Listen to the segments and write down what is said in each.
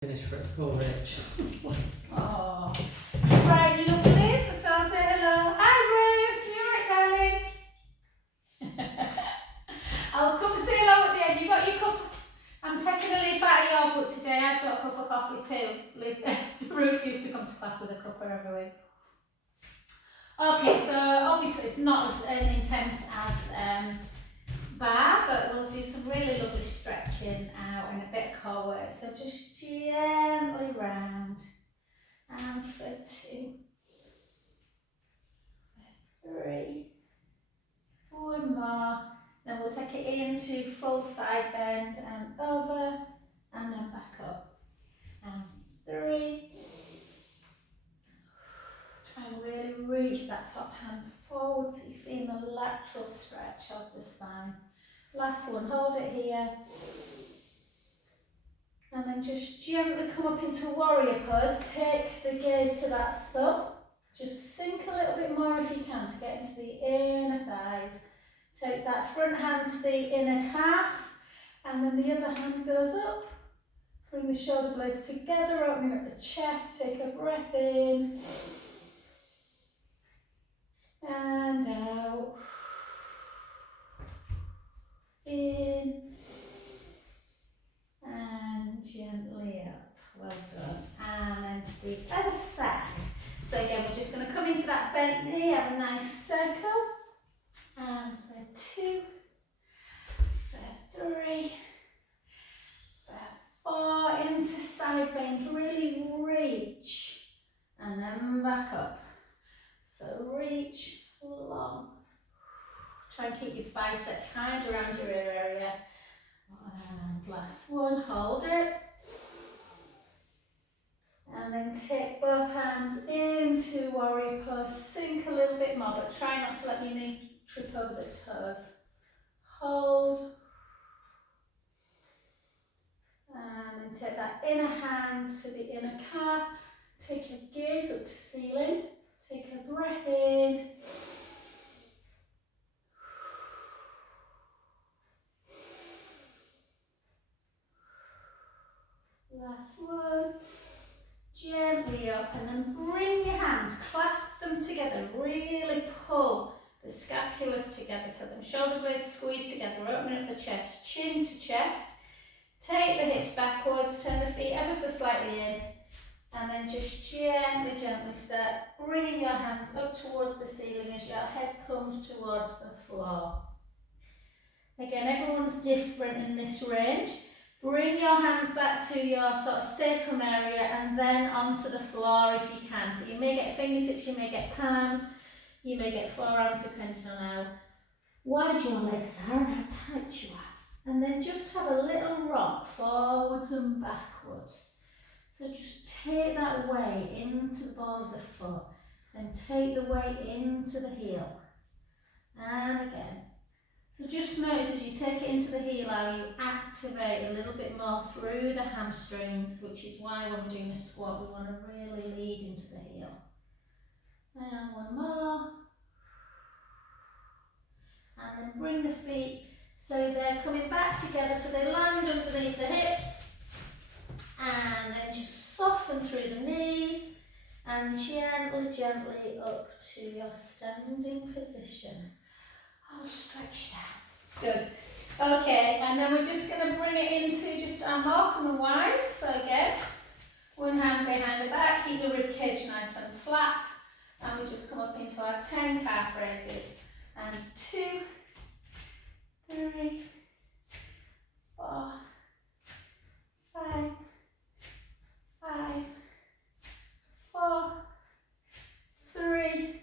Finish for it. Oh, Rich. Oh. Right, lovely. So I'll say hello. Hi, Ruth. You alright, darling? I'll come and say hello at the end. You got your cup. I'm taking a leaf out of your book today. I've got a cup of coffee too. Lisa, Ruth used to come to class with a cuppa every week. Okay, so obviously it's not as intense as bar, but we'll do some really lovely stretching out and a bit of core work. So just gently round. And for 2, 3, one more. Then we'll take it into full side bend and over, and then back up. And 3. Try and really reach that top hand forward so you feel the lateral stretch of the spine. Last one, hold it here. And then just gently come up into warrior pose. Take the gaze to that thumb. Just sink a little bit more if you can to get into the inner thighs. Take that front hand to the inner calf, and then the other hand goes up. Bring the shoulder blades together, opening up the chest. Take a breath in. And out. In. And gently up. Well done. And then to the other side. So again, we're just going to come into that bent knee, have a nice circle. And for 2, for 3, for 4, into side bend, really reach. And then back up. So reach long. Try and keep your bicep kind of around your ear area. And last one, hold it. And then take both hands into warrior pose. Sink a little bit more, but try not to let your knee trip over the toes. Hold. And then take that inner hand to the inner calf. Take your gaze up to ceiling. Take a breath in. Last one. Gently up, and then bring your hands, clasp them together, really pull the scapulas together so the shoulder blades squeeze together, open up the chest, chin to chest. Take the hips backwards, turn the feet ever so slightly in, and then just gently, gently start bringing your hands up towards the ceiling as your head comes towards the floor. Again, everyone's different in this range. Bring your hands back to your sort of sacrum area and then onto the floor if you can. So you may get fingertips, you may get palms, you may get forearms depending on how wide your legs are and how tight you are. And then just have a little rock forwards and backwards. So just take that weight into the ball of the foot, then take the weight into the heel. And again. So just notice as you take it into the heel how you activate a little bit more through the hamstrings, which is why when we're doing a squat we want to really lead into the heel. And one more. And then bring the feet so they're coming back together so they land underneath the hips. And then just soften through the knees and gently, gently up to your standing position. Oh, stretch down. Good. Okay, and then we're just going to bring it into just our more common wise. So again, one hand behind the back, keep the rib cage nice and flat. And we just come up into our 10 calf raises. And 2, 3, 4, 5, 5, 4, 3,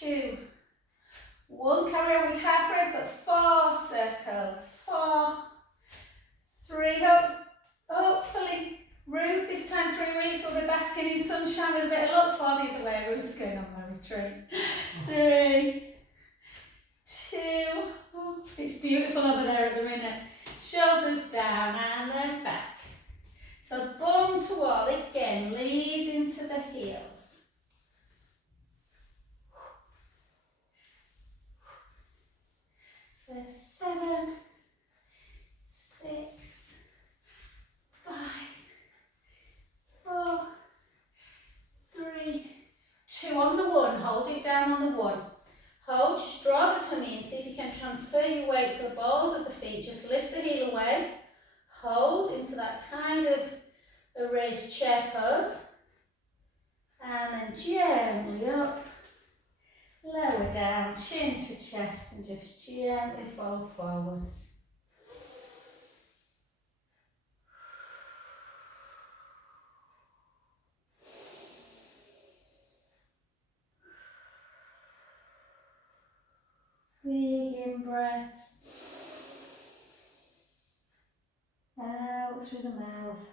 2, 1, carry on with calf raise, but 4 circles. 4, 3, hopefully, Ruth, this time 3 weeks will be basking in sunshine with a bit of luck for the other way. Ruth's going on my retreat. 3, 2, oh, it's beautiful over there at the minute. Shoulders down and then back. So bum to wall again, lead into the heels. For 7, 6, 5, kind of a raised chair pose. And then gently up, lower down, chin to chest, and just gently fold forwards. Big in breaths. Out through the mouth.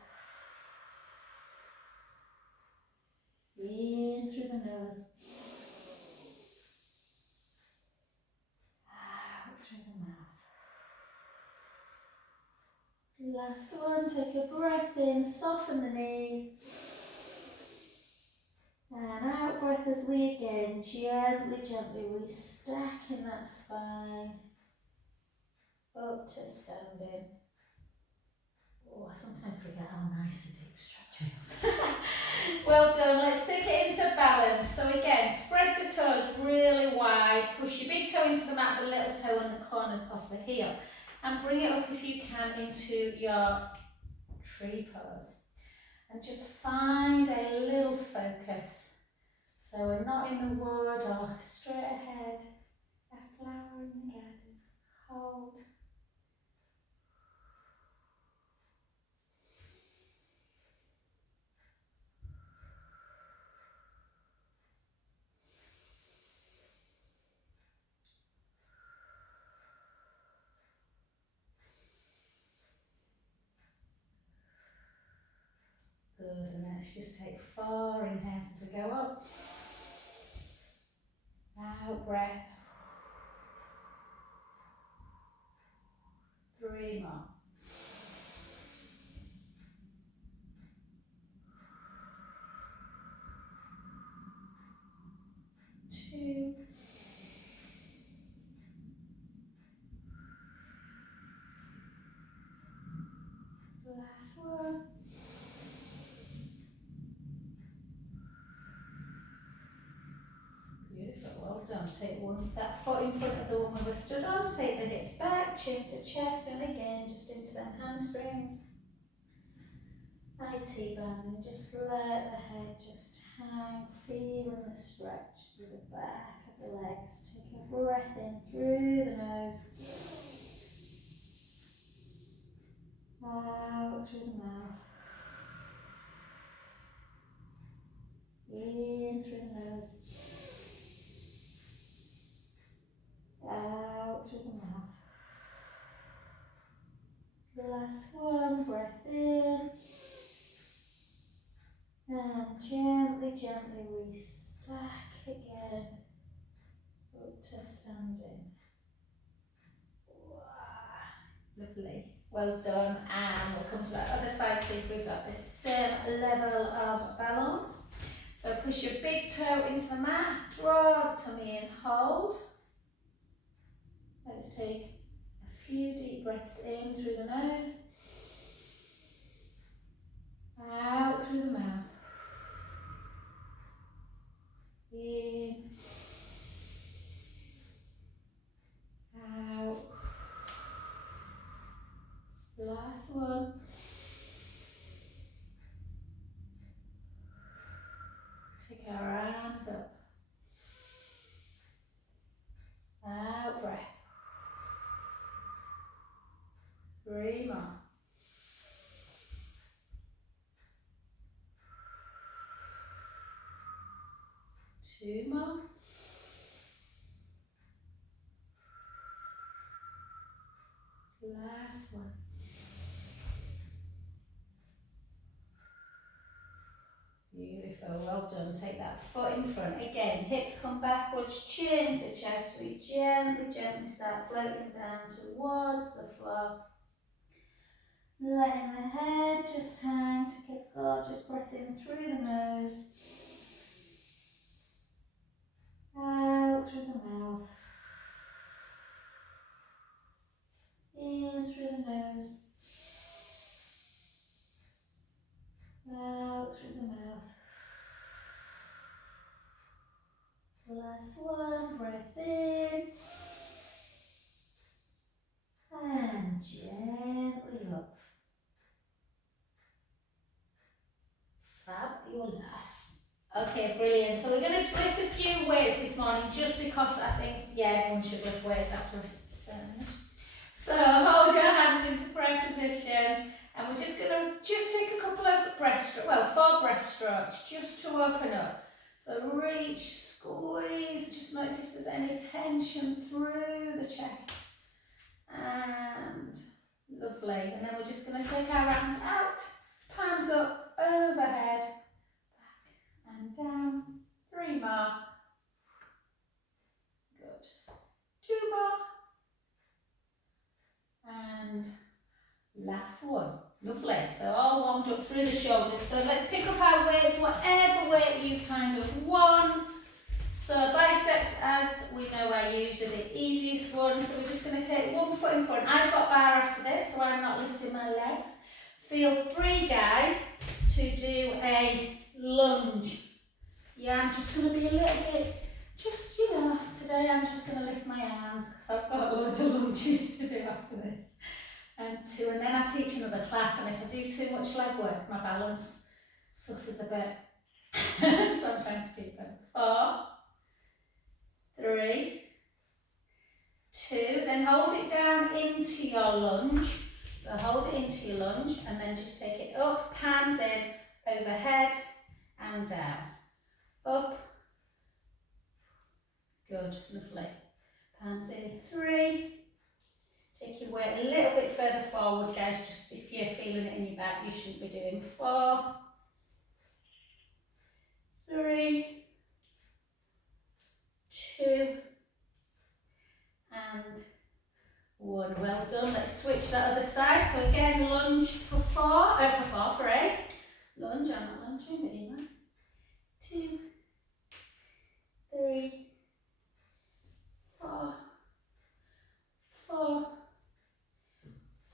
In through the nose. Out through the mouth. Last one, take a breath in, soften the knees. And out breath as we again gently restack in that spine. Up to standing. Oh, I sometimes forget how nice a deep stretch feels. Well done. Let's take it into balance. So again, spread the toes really wide. Push your big toe into the mat, the little toe and the corners of the heel. And bring it up if you can into your tree pose. And just find a little focus. So we're not in the wood or straight ahead. A flower in the garden. Hold. Good, and let's just take 4 inhales as we go up. Out breath. 3 more. 2. Last one. Beautiful, well done. Take that foot in front of the one we were stood on. Take the hips back, chin to chest, and again just into them hamstrings. IT band, and just let the head just hang, feeling the stretch through the back of the legs. Take a breath in through the nose. Out through the mouth. In through the nose. Out through the mouth. The last one, breath in. And gently restack again. Up to standing. Wow. Lovely. Well done. And we'll come to that other side, see if we've got the same level of balance. So push your big toe into the mat, draw the tummy in, hold. Let's take a few deep breaths in through the nose, out through the mouth, in, out. Last one. Take our arms up. Out breath. 3 more. 2 more. Last one. Beautiful, well done. Take that foot in front. Again, hips come backwards, chin to chest. We gently start floating down towards the floor. Letting the head just hang. Take a gorgeous breath in through the nose. Out through the mouth. In through the nose. Out through the mouth. Last one, breath in. And gently up. your last. Okay, brilliant. So we're going to lift a few weights this morning just because I think, yeah, everyone should lift weights after a sermon. So hold your hands into prayer position and we're just going to take a couple of breaststroke, well, 4 breaststrokes just to open up. So reach, squeeze, just notice if there's any tension through the chest. And lovely. And then we're just going to take our hands out, palms up, overhead, back and down. 3 more. Good. 2 more. And last one. Lovely. So all warmed up through the shoulders. So let's pick up our weights, whatever weight you kind of want. So biceps, as we know, are usually the easiest one. So we're just going to take 1 foot in front. I've got bar after this, so I'm not lifting my legs. Feel free, guys, to do a lunge. Yeah, I'm just going to be a little bit, just, you know, today I'm just going to lift my arms because I've got loads of lunges to do after this. And 2, and then I teach another class, and if I do too much leg work, my balance suffers a bit. So I'm trying to keep them. 4, 3, 2, then hold it down into your lunge. So hold it into your lunge and then just take it up, palms in, overhead and down. Up. Good, lovely. Palms in. 3. Take your weight a little bit further forward, guys, just if you're feeling it in your back, you shouldn't be doing. 4, 3, 2, and 1. Well done. Let's switch that other side. So again, lunge for 8. Lunge, I'm not lunging, but you know. 2, 3, 4, 4,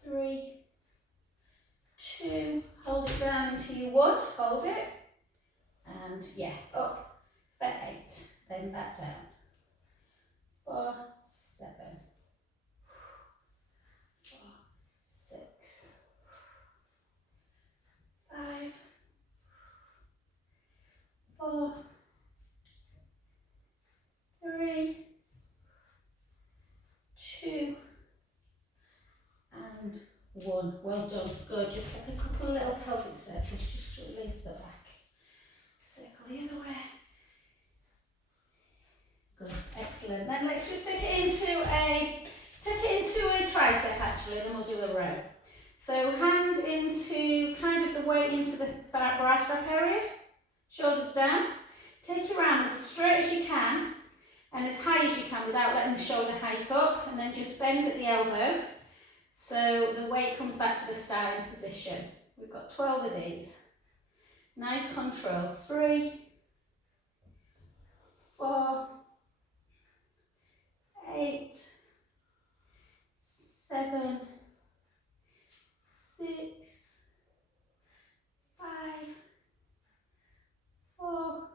3, 2. Hold it down into your 1. Hold it. And yeah, up for 8. Then back down. 4, 7. 4, 6, 5, 4, 3, 2, and 1. Well done. Good. Just take a couple of little pelvic circles just to release the back. Circle the other way. Good. Excellent. Then let's just take it into a tricep actually, then we'll do a row. So hand into kind of the weight into the bicep area. Shoulders down. Take your arm as straight as you can and as high as you can without letting the shoulder hike up, and then just bend at the elbow so the weight comes back to the starting position. We've got 12 of these. Nice control. 3, 4, 8, 7, 6, 5, 4,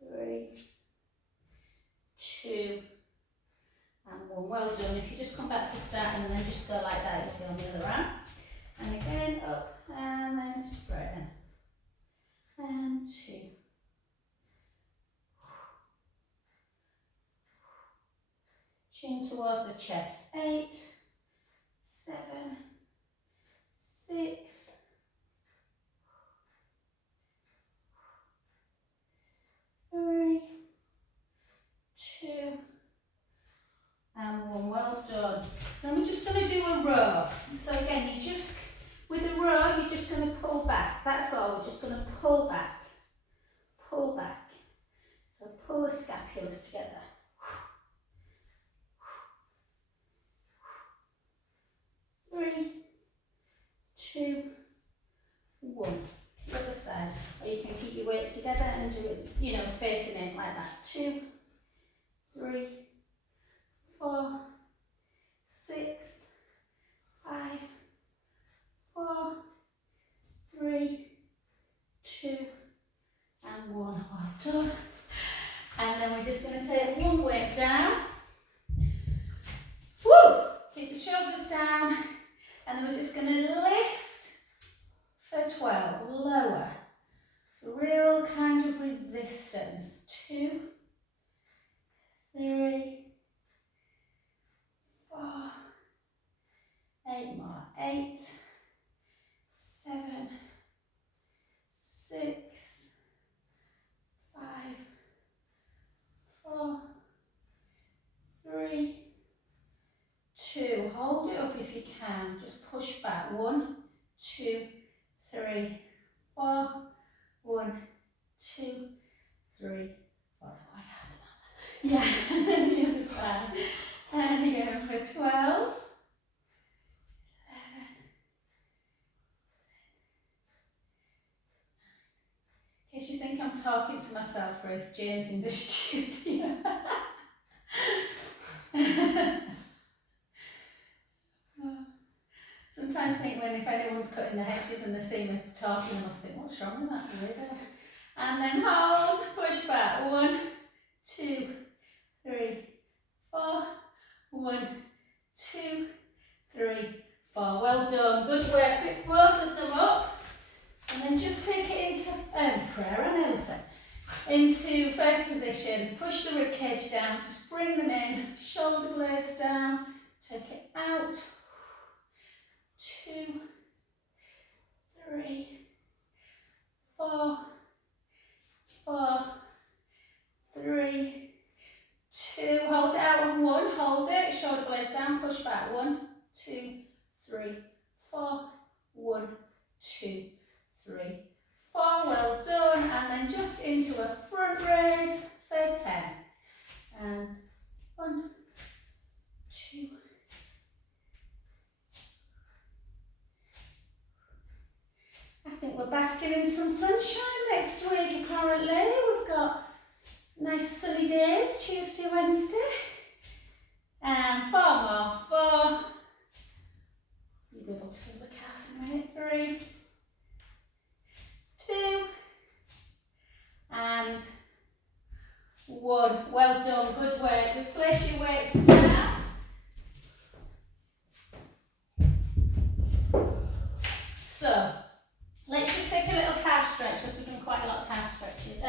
3, 2, and 1. Well done. If you just come back to starting and then just go like that, you'll be on the other arm. And again, up and then straighten. And 2. Chin towards the chest. 8, 7, 6, 3, 2, and 1. Well done. Then we're just going to do a row. So again, with a row, you're just going to pull back. That's all. We're just going to pull back. Pull back. So pull the scapulas together. 3, 2, 1. The other side. Or you can keep your weights together and do it, you know, facing in like that. 2, 3, 4, 6, 5, 4, 3, 2, and 1. Well done. And then we're just going to take one weight down. Woo! Keep the shoulders down. And then we're just going to lift for 12. Lower. 3, 4, 1, 2, 3, 4. Quite hard. Yeah, and then the other side. And again for 12. In case you think I'm talking to myself, Grace, Jane's in the studio. Sometimes I think when if anyone's cutting the hedges and they see me talking, I must think, what's wrong with that weirdo? And then hold, push back. 1, 2, 3, 4. 1, 2, 3, 4. Well done. Good work. Pick both of them up. And then just take it into prayer, I nearly said. Into first position. Push the rib cage down. Just bring them in. Shoulder blades down. Take it out. 2, 3, 4, 4, 3, 2. Hold it out on 1. Hold it. Shoulder blades down. Push back. 1, 2, 3, 4. 1, 2, 3, 4. Well done. And then just into a front raise for 10. And 1, 2. I think we're basking in some sunshine next week apparently. We've got nice sunny days, Tuesday, Wednesday. And 4 more. 4. You'll be able to feel the calves in a minute. 3, 2, and 1. Well done, good work. Just place your weights down. So, let's just take a little calf stretch because we've done quite a lot of calf stretches,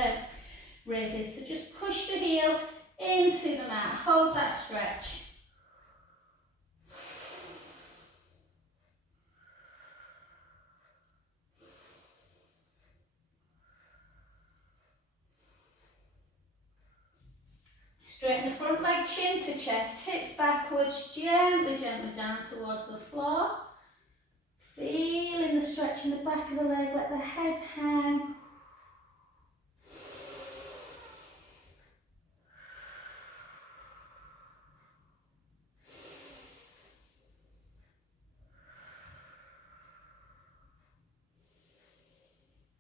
raises. So just push the heel into the mat, hold that stretch. Straighten the front leg, chin to chest, hips backwards, gently, gently down towards the floor. Feeling the stretch in the back of the leg, let the head hang.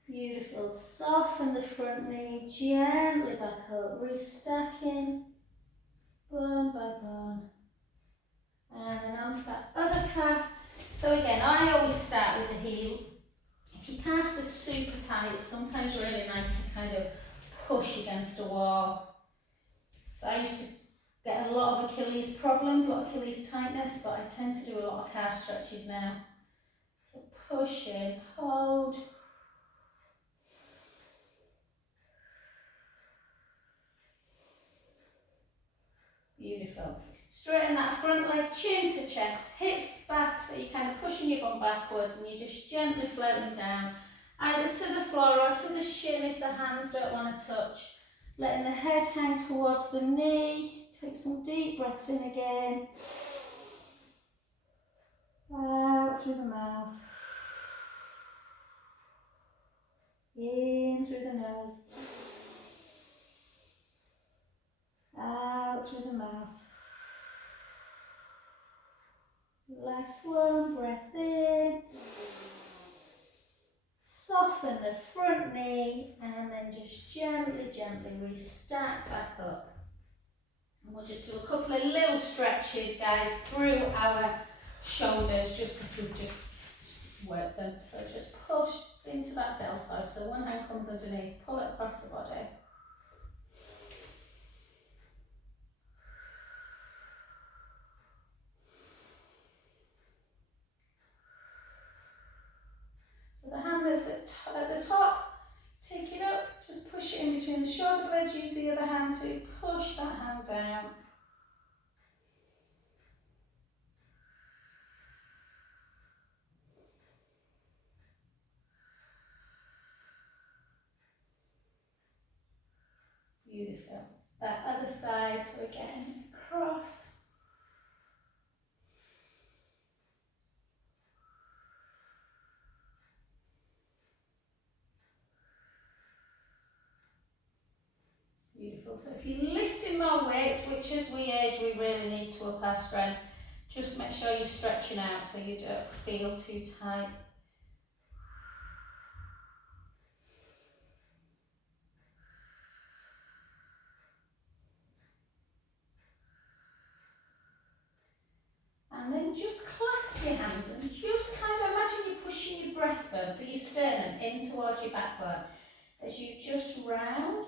Beautiful. Soften the front knee, gently back up, restacking, bone by bone. And then onto that other calf. So again, I always start with the heel. If your calves are super tight, it's sometimes really nice to kind of push against a wall. So I used to get a lot of Achilles problems, a lot of Achilles tightness, but I tend to do a lot of calf stretches now. So push in, hold. Beautiful. Straighten that front leg, chin to chest, hips back, so you're kind of pushing your bum backwards and you're just gently floating down, either to the floor or to the shin if the hands don't want to touch. Letting the head hang towards the knee. Take some deep breaths in again. Out through the mouth. In through the nose. Out through the mouth. Last one, breath in. Soften the front knee and then just gently, gently restack back up. And we'll just do a couple of little stretches, guys, through our shoulders just because we've just worked them. So just push into that deltoid. So one hand comes underneath, pull it across the body. So the hand that's at the top, take it up, just push it in between the shoulder blades, use the other hand to push that hand down. Beautiful. That other side, so again, across. Beautiful. So if you're lifting more weights, which as we age we really need to up our strength, just make sure you're stretching out so you don't feel too tight. And then just clasp your hands and just kind of imagine you're pushing your breastbone, so your sternum in towards your backbone as you just round.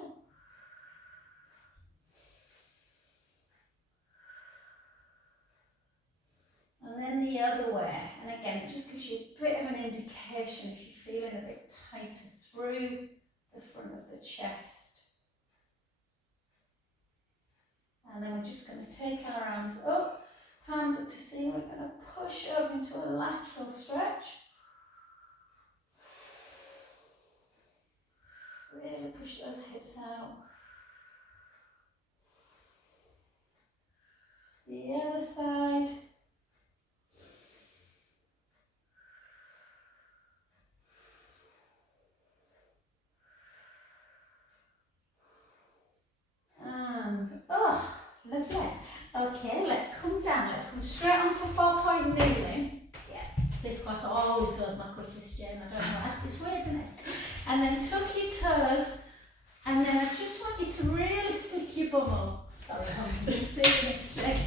And then the other way. And again, it just gives you a bit of an indication if you're feeling a bit tighter through the front of the chest. And then we're just going to take our arms up. Palms up to ceiling, we're going to push over into a lateral stretch. Really push those hips out. The other side. And, oh, lovely. Okay, let's come down. Let's come straight onto 4-point kneeling. Yeah, this class always goes my quickest, Jen. I don't know why. It's weird, isn't it? And then tuck your toes. And then I just want you to really stick your bum up. Sorry, I'm just seeing it stick.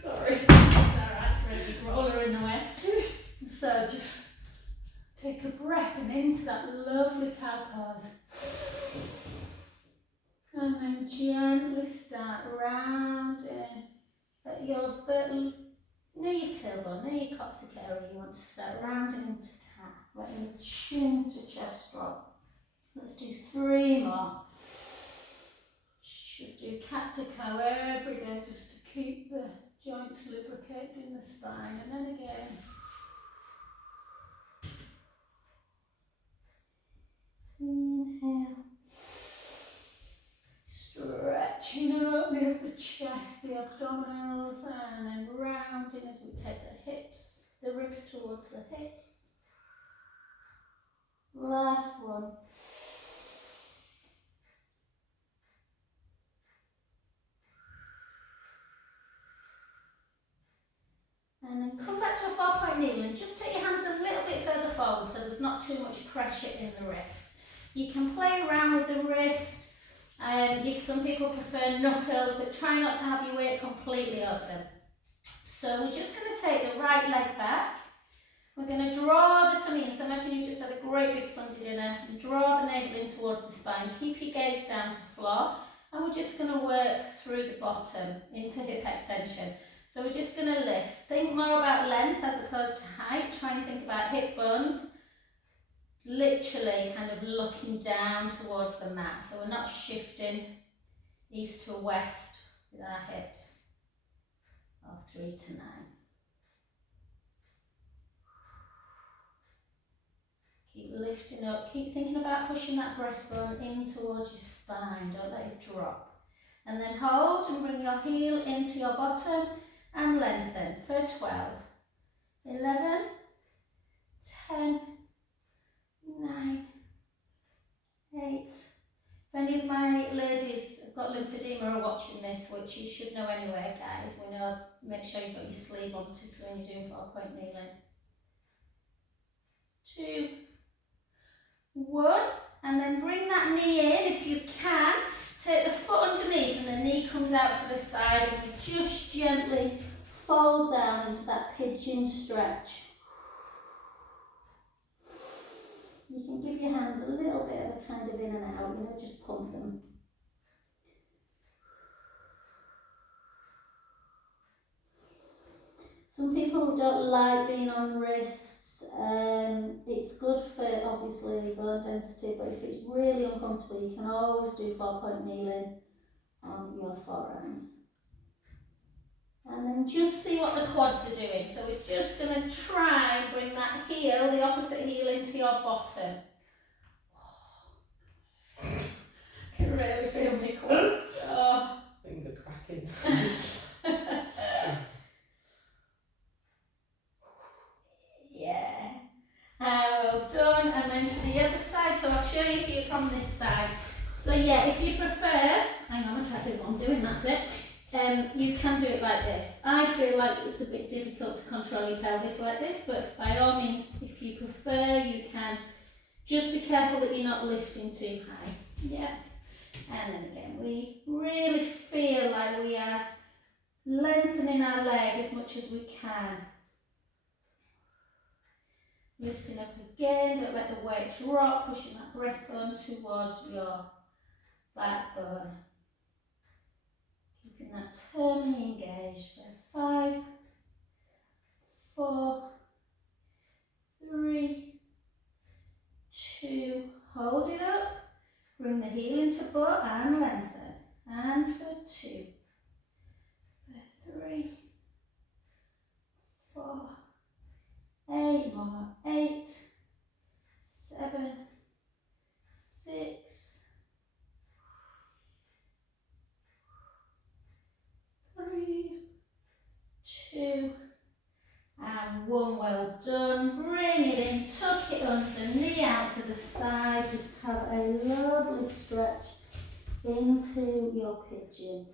Sorry. It's alright for a big roller in the way. So just take a breath and into that lovely cow pose. And then gently start rounding at your near your tailbone, near your coccyx area. You want to start rounding into cat, letting the chin to chest drop. Let's do 3 more. Should do cat to cow every day just to keep the joints lubricated in the spine. And then again. Inhale. Stretching, opening up the chest, the abdominals, and then rounding as we take the ribs towards the hips. Last one. And then come back to a 4-point kneeling. Just take your hands a little bit further forward so there's not too much pressure in the wrist. You can play around with the wrist. Some people prefer knuckles, but try not to have your weight completely over them. So we're just going to take the right leg back. We're going to draw the tummy in. So imagine you've just had a great big Sunday dinner. And draw the navel in towards the spine. Keep your gaze down to the floor. And we're just going to work through the bottom into hip extension. So we're just going to lift. Think more about length as opposed to height. Try and think about hip bones. Literally kind of looking down towards the mat. So we're not shifting east to west with our hips. Or 3 to 9. Keep lifting up. Keep thinking about pushing that breastbone in towards your spine. Don't let it drop. And then hold and bring your heel into your bottom and lengthen for 12, 11, 10, 9, 8. If any of my ladies have got lymphedema are watching this, which you should know anyway, guys, we know, make sure you've got your sleeve on, particularly when you're doing 4-point kneeling. 2, 1, and then bring that knee in if you can. Take the foot underneath and the knee comes out to the side and you just gently fold down into that pigeon stretch. You can give your hands a little bit of a kind of in and out, just pump them. Some people don't like being on wrists. It's good for obviously bone density, but if it's really uncomfortable, you can always do 4-point kneeling on your forearms. And then just see what the quads are doing. So we're just going to try and bring that heel, the opposite heel, into your bottom. I can really feel my quads. Oh. Things are cracking. Yeah. Well done. And then to the other side. So I'll show you from this side. So yeah, if you prefer, hang on, I think what I'm doing, that's it. You can do it like this. I feel like it's a bit difficult to control your pelvis like this, but by all means, if you prefer, you can. Just be careful that you're not lifting too high. Yeah. And then again, we really feel like we are lengthening our leg as much as we can. Lifting up again, don't let the weight drop, pushing that breastbone towards your backbone. Keeping that tummy engaged for 5, 4, 3, 2, hold it up, bring the heel into butt and lengthen, and for 2, for 3, 4, 8 more, 8, 7, 6, 3, 2, and 1. Well done. Bring it in, tuck it under, knee out to the side. Just have a lovely stretch into your pigeon.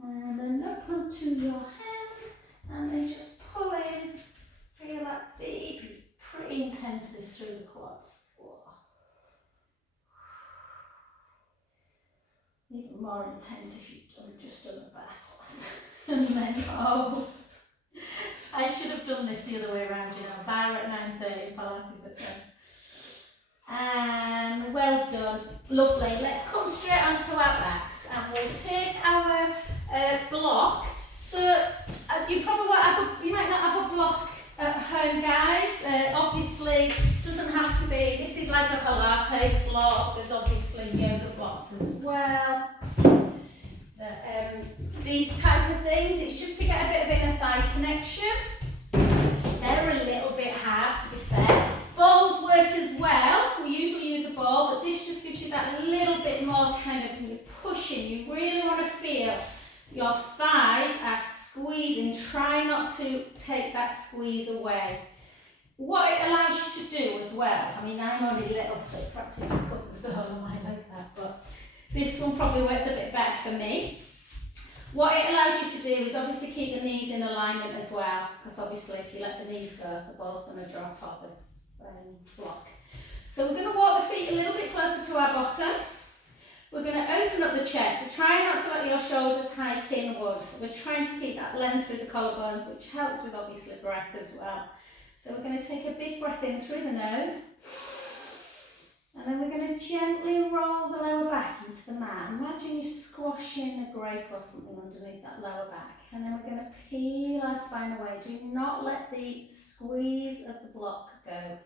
And then up onto your hands, and then just pull in. Feel that deep. It's pretty intense this through the quads. Even more intense if you've just done the back ones. And then hold. I should have done this the other way around, you know. Bar at 9:30, Pilates at 10. And well done. Lovely. Let's come straight onto our backs, and we'll take our block. So you probably won't have you might not have a block at home, guys. Obviously, doesn't have to be. This is like a Pilates block. There's obviously yoga blocks as well. These type of things. It's just to get a bit of inner thigh connection. They're a little bit hard, to be fair. Balls work as well. We usually use a ball, but this just gives you that little bit more kind of pushing. You really want to feel your thighs are squeezing. Try not to take that squeeze away. What it allows you to do as well, I mean, I'm only little, so it practically covers the whole of my leg that, but this one probably works a bit better for me. What it allows you to do is obviously keep the knees in alignment as well, because obviously if you let the knees go, the ball's going to drop off the block. So we're going to walk the feet a little bit closer to our bottom. We're going to open up the chest. So try not to let your shoulders hike inwards. So we're trying to keep that length through the collarbones, which helps with obviously breath as well. So we're going to take a big breath in through the nose. And then we're going to gently roll the lower back into the mat. Imagine you squashing a grape or something underneath that lower back. And then we're going to peel our spine away. Do not let the squeeze of the block go.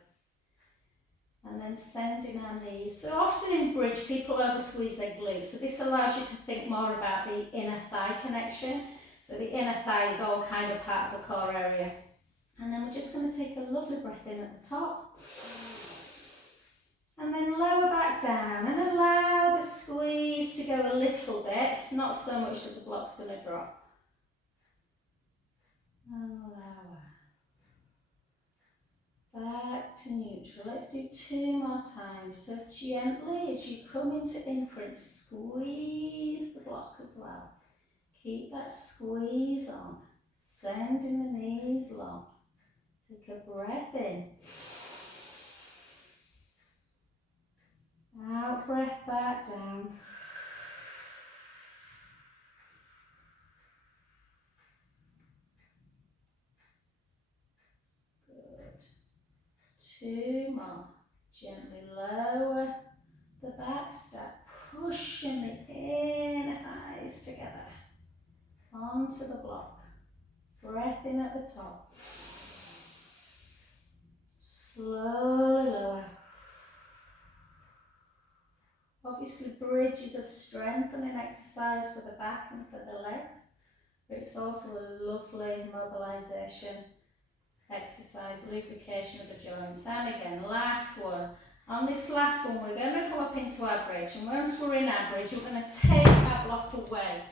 And then sending our knees. So often in bridge, people over squeeze their glutes. So this allows you to think more about the inner thigh connection. So the inner thigh is all kind of part of the core area. And then we're just going to take a lovely breath in at the top. And then lower back down and allow the squeeze to go a little bit, not so much that the block's going to drop. And lower. Back to neutral. Let's do 2 more times. So gently as you come into imprint, squeeze the block as well. Keep that squeeze on. Sending the knees long. Take a breath in. Out breath back down. Good. 2 more. Gently lower the back, start pushing the inner thighs together onto the block. Breath in at the top. Slowly lower. Obviously, bridge is a strengthening exercise for the back and for the legs, but it's also a lovely mobilization exercise, lubrication of the joints. And again, last one. On this last one, we're going to come up into our bridge, and once we're in our bridge, we're going to take our block away.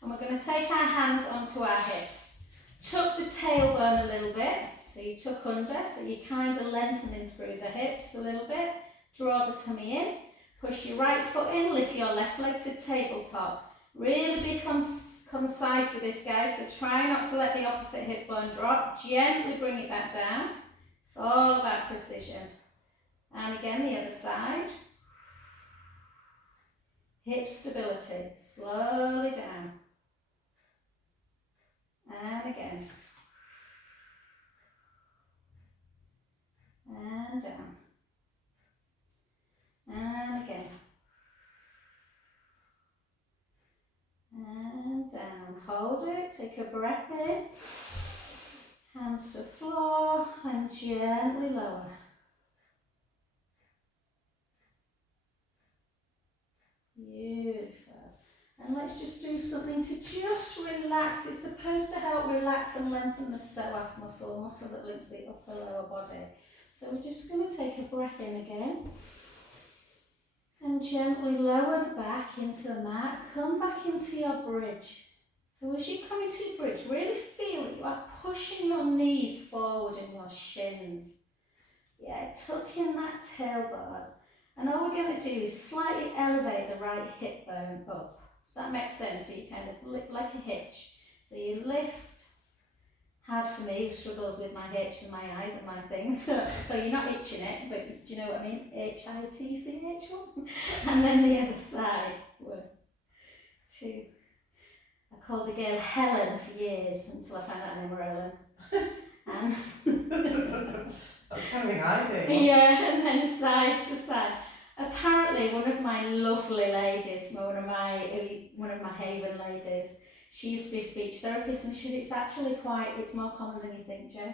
And we're going to take our hands onto our hips. Tuck the tailbone a little bit, so you tuck under, so you're kind of lengthening through the hips a little bit. Draw the tummy in, push your right foot in, lift your left leg to tabletop. Really be concise with this, guys, so try not to let the opposite hip bone drop. Gently bring it back down. It's all about precision. And again, the other side. Hip stability, slowly down. And again. And down. And again. And down. Hold it, take a breath in. Hands to the floor and gently lower. Beautiful. And let's just do something to just relax. It's supposed to help relax and lengthen the psoas muscle that links the upper lower body. So we're just going to take a breath in again. And gently lower the back into the mat. Come back into your bridge. So as you come into your bridge, really feel it. You are pushing your knees forward and your shins. Yeah, tuck in that tailbone. And all we're going to do is slightly elevate the right hip bone up. So that makes sense. So you kind of lift like a hitch. So you lift. Hard for me, who struggles with my hitch and my eyes and my things. So you're not itching it, but do you know what I mean? H-I-T-C-H one. And then the other side. 1, 2. I called a girl Helen for years until I found out her name was Ellen. And that's kind of thing I do. yeah, and then side to side. Apparently, one of my lovely ladies, one of my Haven ladies, she used to be a speech therapist, and she said it's more common than you think, Jo.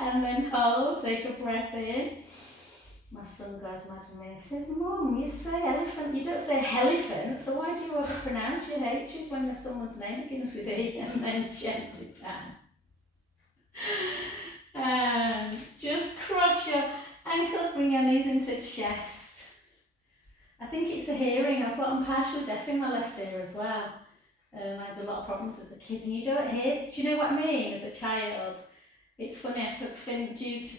And then hold, take a breath in. My son goes mad with me. He says, Mum, you say elephant, you don't say elephant, so why do you overpronounce your H's when someone's name begins with E? And then gently down. And just cross your ankles, bring your knees into chest. I think it's the hearing. I'm partially deaf in my left ear as well. I had a lot of problems as a kid, and you don't hear. Do you know what I mean? As a child, it's funny. I took Finn due to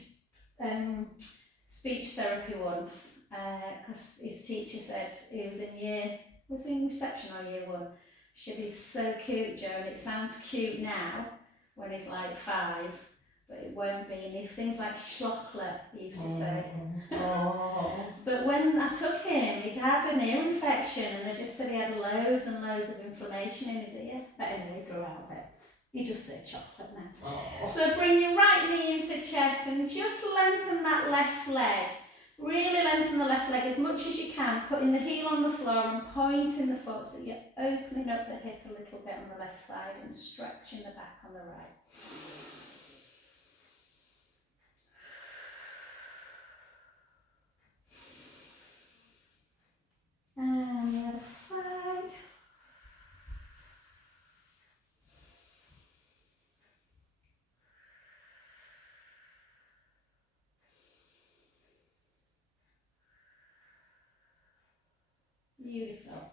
speech therapy once because his teacher said he was in reception or year 1. She said, he's so cute, Jo, and it sounds cute now when he's like 5. But it won't be, and if things like chocolate, he used to say. But when I took him, he'd had an ear infection, and they just said he had loads and loads of inflammation in his ear. But anyway, he grew out of it. He just said chocolate now. So bring your right knee into chest and just lengthen that left leg. Really lengthen the left leg as much as you can, putting the heel on the floor and pointing the foot so you're opening up the hip a little bit on the left side and stretching the back on the right. And the other side. Beautiful.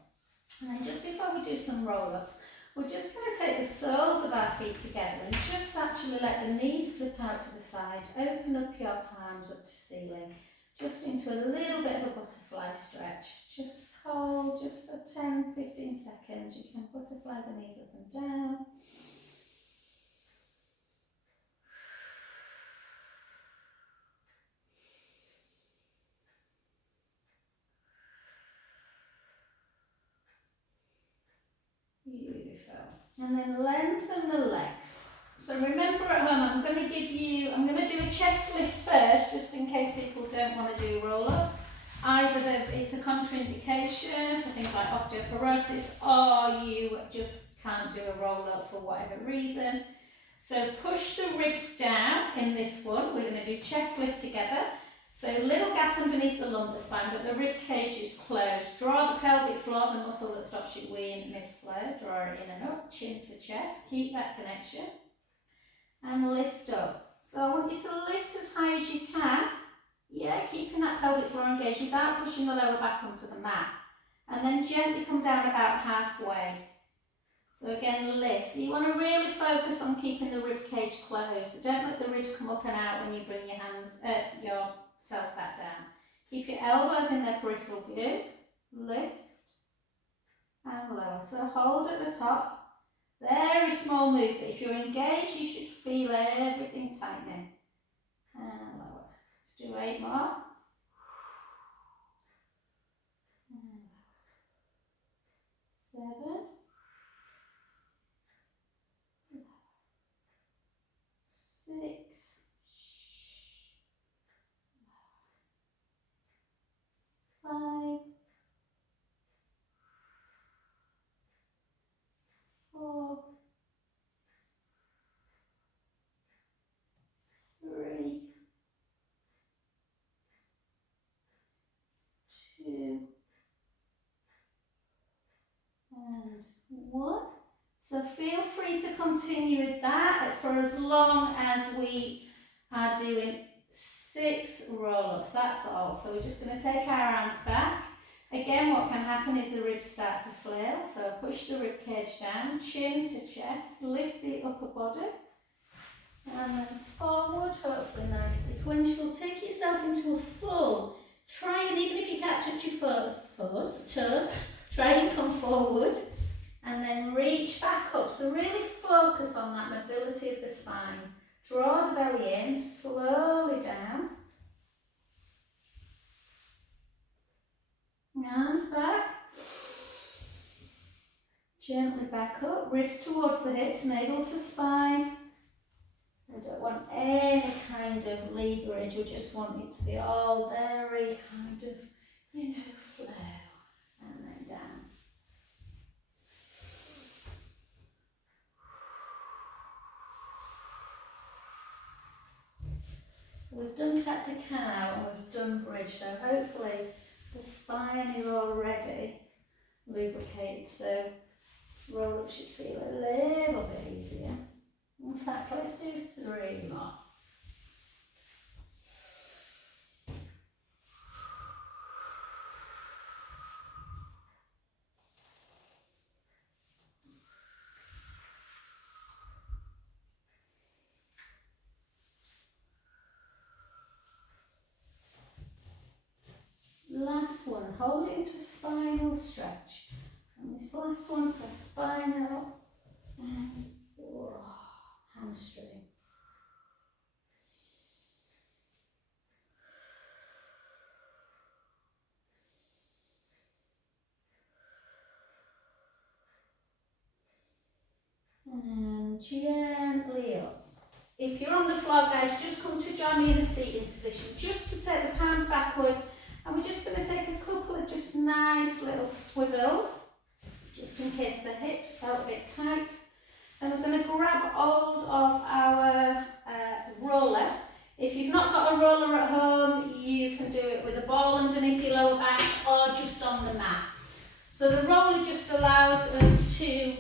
And then just before we do some roll-ups, we're just going to take the soles of our feet together and just actually let the knees flip out to the side. Open up your palms up to ceiling. Just into a little bit of a butterfly stretch. Just hold just for 10-15 seconds. You can butterfly the knees up and down. Beautiful. And then lengthen the legs. So remember at home, I'm going to do a chest lift first, just in case people don't want to do a roll-up. Either it's a contraindication for things like osteoporosis, or you just can't do a roll-up for whatever reason. So push the ribs down in this one. We're going to do chest lift together. So a little gap underneath the lumbar spine, but the rib cage is closed. Draw the pelvic floor, the muscle that stops you weeing mid-flow. Draw it in and up, chin to chest. Keep that connection. and lift up. So I want you to lift as high as you can. Yeah, keeping that pelvic floor engaged without pushing the lower back onto the mat. And then gently come down about halfway. So again, lift. So you want to really focus on keeping the rib cage closed. So don't let the ribs come up and out when you bring yourself back down. Keep your elbows in their peripheral view. Lift and lower. So hold at the top. Very small move, but if you're engaged, you should feel everything tightening. And lower. Let's do 8 more. And lower. 7. 6. 5. 4. 3. 2. And 1. So feel free to continue with that for as long as we are doing 6 roll-ups, that's all. So we're just going to take our arms back. Again, what can happen is the ribs start to flail, so push the rib cage down, chin to chest, lift the upper body, and then forward, hopefully nice sequential. Take yourself into a full, try and even if you can't touch your toes, try and come forward, and then reach back up. So really focus on that mobility of the spine. Draw the belly in, slowly down. Arms back. Gently back up, ribs towards the hips, navel to spine. We don't want any kind of leverage, we just want it to be all very kind of, flow. And then down. So we've done cat to cow and we've done bridge, so hopefully the spine is already lubricated, so roll up should feel a little bit easier. In fact, let's do 3 more. Last one, hold it into a spinal stretch. And this last one's a spinal and hamstring. And gently up. If you're on the floor, guys, just come to join me in a seated position, just to take the palms backwards. And we're just going to take a couple of just nice little swivels, just in case the hips felt a bit tight. Then we're going to grab hold of our roller. If you've not got a roller at home, you can do it with a ball underneath your lower back or just on the mat. So the roller just allows us to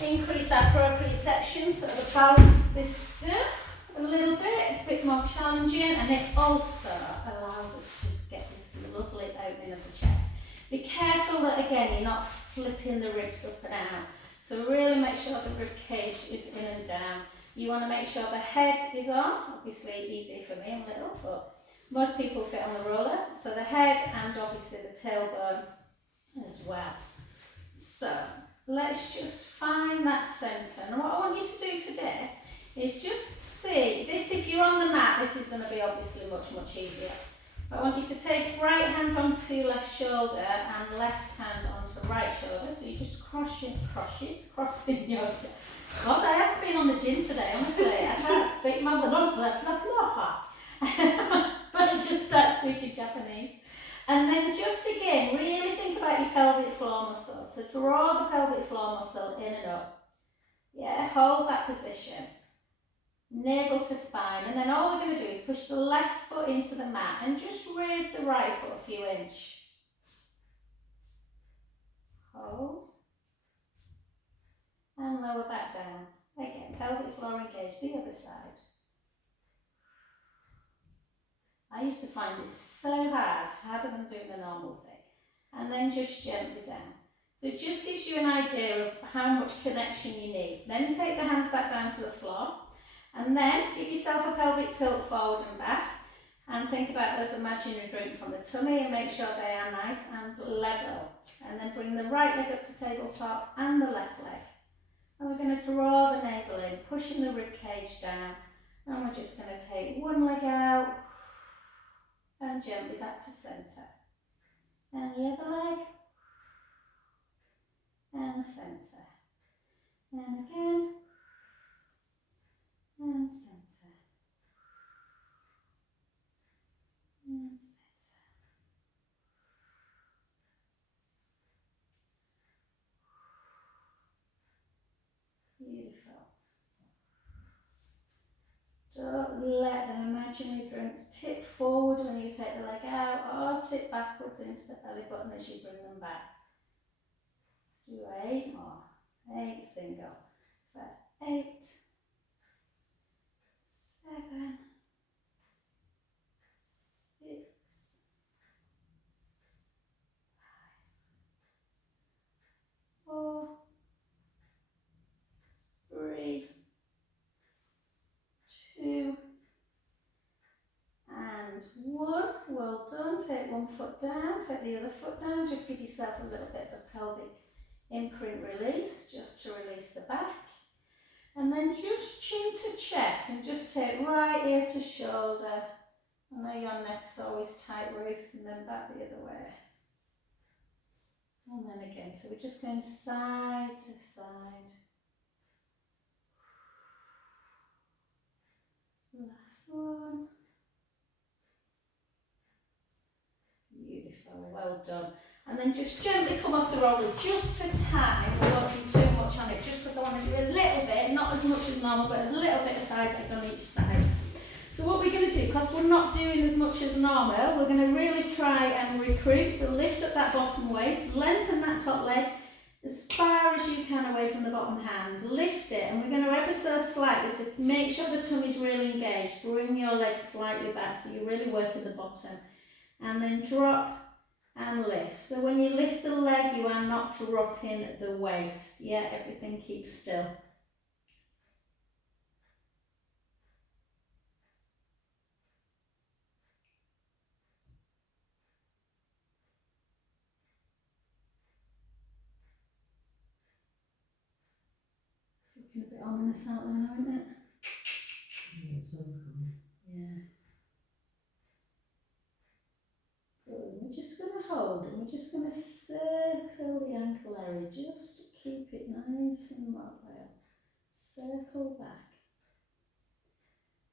increase our proprioception, so the balance system a little bit, a bit more challenging, and it also allows us to get this lovely opening of the chest. Be careful that again you're not flipping the ribs up and out. So really make sure the rib cage is in and down. You want to make sure the head is on, obviously easier for me, I'm little, but most people fit on the roller. So the head and obviously the tailbone as well. So let's just find that centre. And what I want you to do today is just see, this if you're on the mat, this is going to be obviously much, much easier. I want you to take right hand onto left shoulder and left hand onto right shoulder. So you just crossing your chest. God, I haven't been on the gym today, honestly. I can't speak my but I just start speaking Japanese. And then just again, really think about your pelvic floor muscle. So draw the pelvic floor muscle in and up. Yeah, hold that position. Navel to spine. And then all we're going to do is push the left foot into the mat and just raise the right foot a few inches. Hold. And lower back down. Again, pelvic floor engaged, the other side. I used to find this so hard, harder than doing the normal thing. And then just gently down. So it just gives you an idea of how much connection you need. Then take the hands back down to the floor. And then give yourself a pelvic tilt forward and back. And think about those imaginary drinks on the tummy and make sure they are nice and level. And then bring the right leg up to tabletop and the left leg. And we're going to draw the navel in, pushing the rib cage down. And we're just going to take one leg out and gently back to centre. And the other leg. And centre. And again. And centre. And centre. Beautiful. Don't let the imaginary drinks tip forward when you take the leg out or tip backwards into the belly button as you bring them back. Let's do 8 more. 8 single. For 8, 7, 6, 5, 4, 3, 2, and 1. Well done. Take one foot down, take the other foot down. Just give yourself a little bit of a pelvic imprint release, just to release the back. And then just chin to chest and just take right ear to shoulder. I know your neck's always tight, Ruth, and then back the other way. And then again, so we're just going side to side. Last one. Beautiful, well done. And then just gently come off the roller just for time. I won't do too much on it just because I want to do a little bit, not as much as normal, but a little bit of side leg on each side. So what we're going to do, because we're not doing as much as normal, we're going to really try and recruit. So lift up that bottom waist, lengthen that top leg as far as you can away from the bottom hand. Lift it, and we're going to ever so slightly, so make sure the tummy's really engaged. Bring your legs slightly back so you're really working the bottom. And then drop and lift. So when you lift the leg, you are not dropping the waist. Yeah, everything keeps still. It's looking a bit ominous out there now, isn't it? Yeah, it sounds good. Yeah. Good. We're just going to hold and we're just going to circle the ankle area just to keep it nice and mobile. Circle back.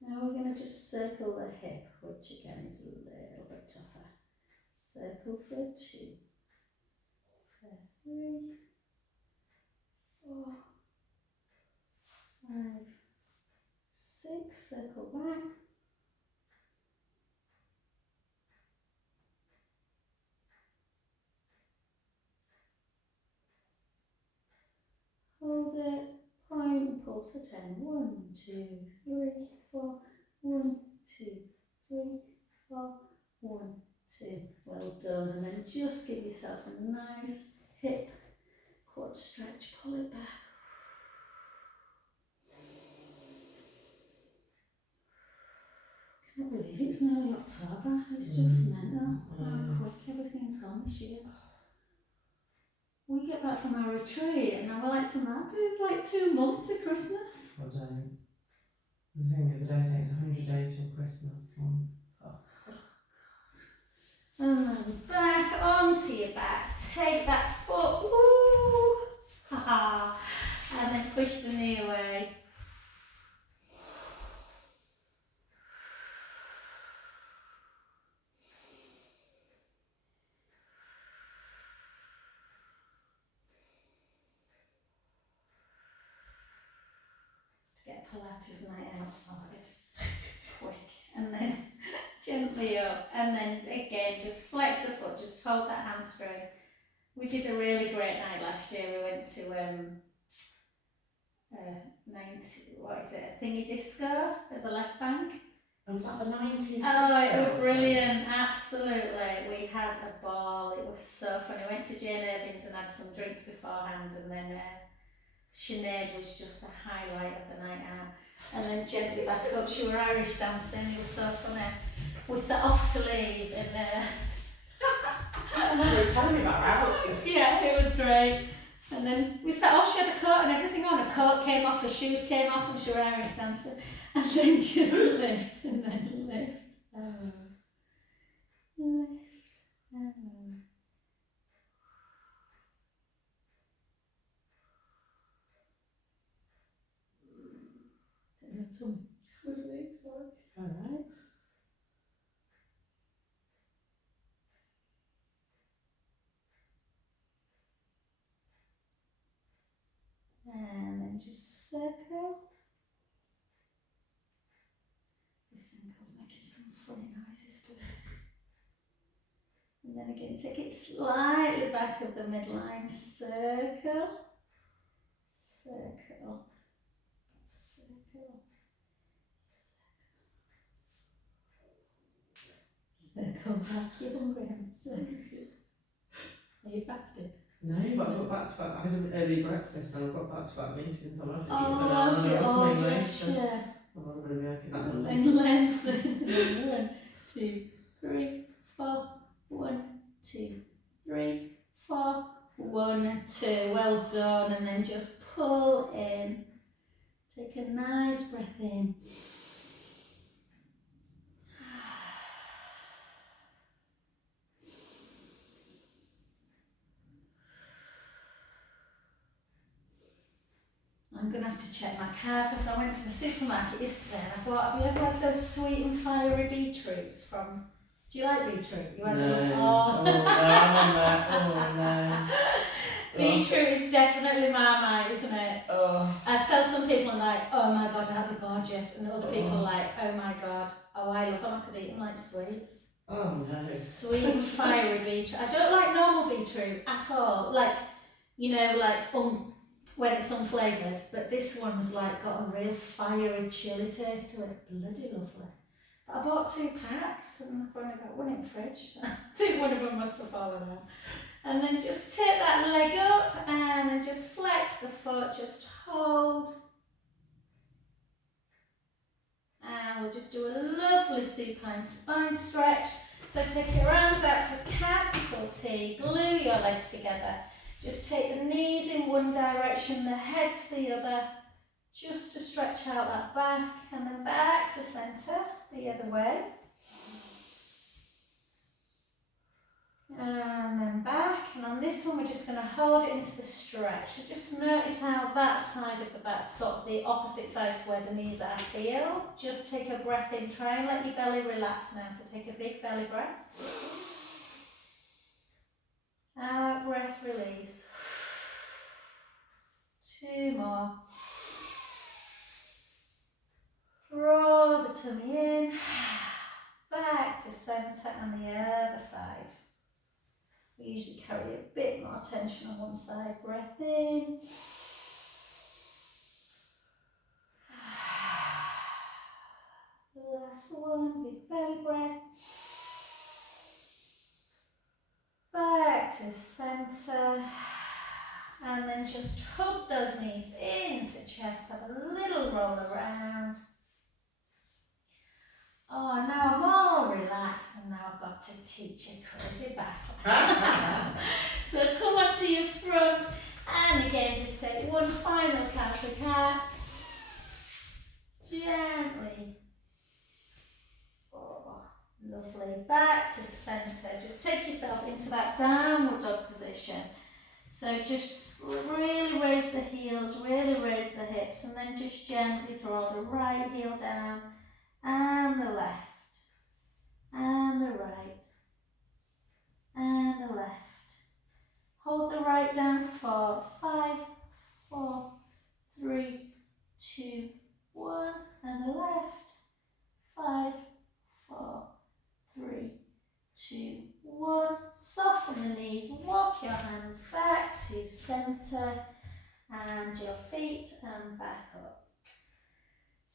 Now we're going to just circle the hip, which again is a little bit tougher. Circle for 2, for 3, 4, 5, 6, circle back. Hold it, point and pulse for 10. 1, 2, 3, 4, 1, 2, 3, 4, 1, 2. Well done. And then just give yourself a nice hip quad stretch, pull it back. Can't believe it's nearly October. It's just mental how quick everything's gone this year. We get back from our retreat and now we're like tomatoes, it's like 2 months to Christmas. I don't. I was thinking the other day saying it's 100 days till Christmas. And then back onto your back, take that foot, woo, ha, and then push the knee away. Get Pilates night out sorted, quick, and then gently up, and then again just flex the foot, just hold that hamstring. We did a really great night last year. We went to what is it, a thingy disco at the left bank. And was that the 90s? Oh, it was brilliant, absolutely. We had a ball, it was so fun. We went to Jane Irvin's and had some drinks beforehand, and then Sinead was just the highlight of the night out. And then gently back up, she was Irish dancing, it was so funny. We set off to leave, and I remember you telling me about that. yeah, it was great. And then we set off, she had a coat and everything on. Her coat came off, her shoes came off, and she was Irish dancing. And then just lift, and then lift. Lift. Was it? Sorry. Alright. And then just circle. This ankle's making some funny noises today. And then again, take it slightly back of the midline. Circle. Circle. Circle. Circle back. You're hungry, circle. Are you fasting? No, but I got back to back. I had an early breakfast and I got back to back meetings, so I had to eat a Oh, banana or something bless later. you. I wasn't going to be able to get that And one. then lengthen. 1, 2, 3, 4. 1, 2, 3, 4. 1, 2. Well done. And then just pull in. Take a nice breath in. I'm going to have to check my car because I went to the supermarket yesterday and I bought, have you ever had those sweet and fiery beetroots from, do you like beetroot? You had them? No. Oh. No, I'm on that. Oh, no. Beetroot is definitely Marmite, isn't it? Oh. I tell some people, I'm like, oh my god, how they're gorgeous, and other people Oh. like, oh my god, oh I love them, I could eat them like sweets. Oh, no. Sweet and fiery beetroot. I don't like normal beetroot at all, like, you know, like when it's unflavoured, but this one's like got a real fiery chilli taste to it, bloody lovely. But I bought 2 packs and I've only got one in the fridge, so I think one of them must have fallen out. And then just take that leg up and then just flex the foot, just hold. And we'll just do a lovely supine spine stretch. So take your arms out to capital T, glue your legs together. Just take the knees in one direction, the head to the other, just to stretch out that back, and then back to centre, the other way. And then back, and on this one we're just going to hold it into the stretch. So just notice how that side of the back, sort of the opposite side to where the knees are, feel. Just take a breath in, try and let your belly relax now, so take a big belly breath. Out breath, release. 2 more. Draw the tummy in, back to centre and the other side. We usually carry a bit more tension on one side. Breath in. Last one, big belly breath. Back to centre. And then just hug those knees into chest. Have a little roll around. Oh, now I'm all relaxed and now I've got to teach a crazy back. So come up to your front and again just take one final cow to calf. Gently. Oh, lovely. Back to centre. Just take yourself into that downward dog position. So just really raise the heels, really raise the hips, and then just gently draw the right heel down. And the left, and the right, and the left. Hold the right down for 5, 4, 3, 2, 1, and the left. 5, 4, 3, 2, 1. Soften the knees, walk your hands back to centre, and your feet and back up.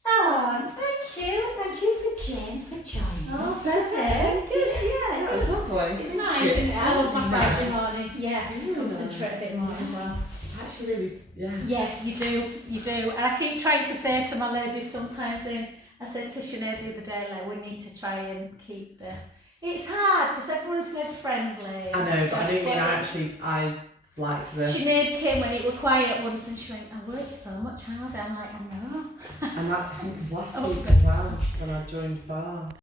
Oh, thank you for Jane for joining Oh, us perfect. today. Good, yeah. That was lovely. It's nice, isn't it? I love my Yeah. Friday morning. Yeah, it comes a terrific morning as well. Actually, really, yeah. Yeah, you do. And I keep trying to say to my ladies sometimes, I said to Sinead the other day, like, we need to try and keep the... It's hard because everyone's so friendly. I know, but I don't mean I like the... Sinead came when it was quiet once and she went, I worked so much harder. I'm like, I know. And that, I think, was last Oh, week as well, when I joined bar.